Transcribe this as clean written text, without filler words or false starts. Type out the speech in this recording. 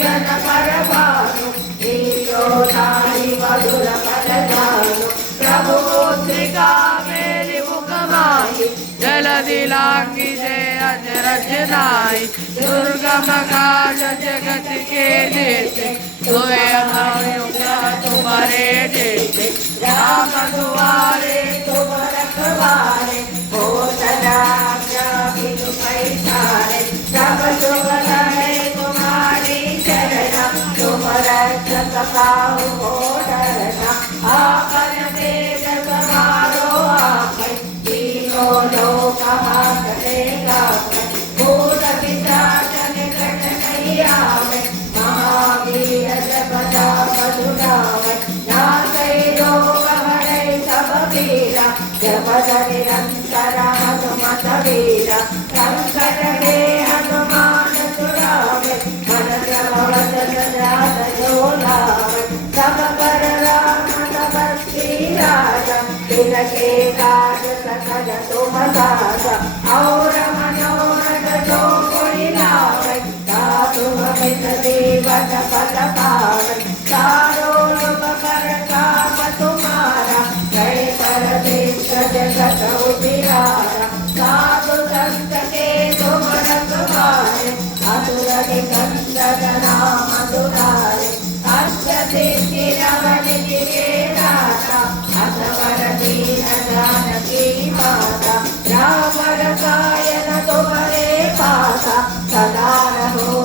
जन परभानु नीलोधारी मधुर पद जानु प्रभु मुद्रिका मेरी मुखमाई जल दिलांगी जय अजरज नाई दुर्गम काज जगत के जेते सोए तुम्हारे जेते राम दुआरे तुम रखवारे हो सदा बिनु पैसारे सब शुभ है तुम्हारी चरणा तुम रक्षक पाहु हो डरना आपन वेद समारो आप तीनों लोक हाथले गावे भूत पिशाच निकट नहीं आवे महावीर जपदा मधुरावे नाथै रोग हरै सब पीरा जपद निरंतर हनुमत वीरा संकट के हनुमान छुड़ावे मन क्रम वचन ध्यान जो लावे सब पर राम तपस्वी राजा तिनके काज सकल तुम साजा और मनोरथ जो कोई लावे साधु अमित जीवन फल पावे चारों लोक पर काम तुम्हारा जय कर देश जगत उजियारा साधु संत के तुम रखवारे असुर निकंदन नाम दुलारे अष्ट सिद्धि नवनि के दाता असवर दीन जानकी माता राम रसायन तुम्हारे पासा सदा रहो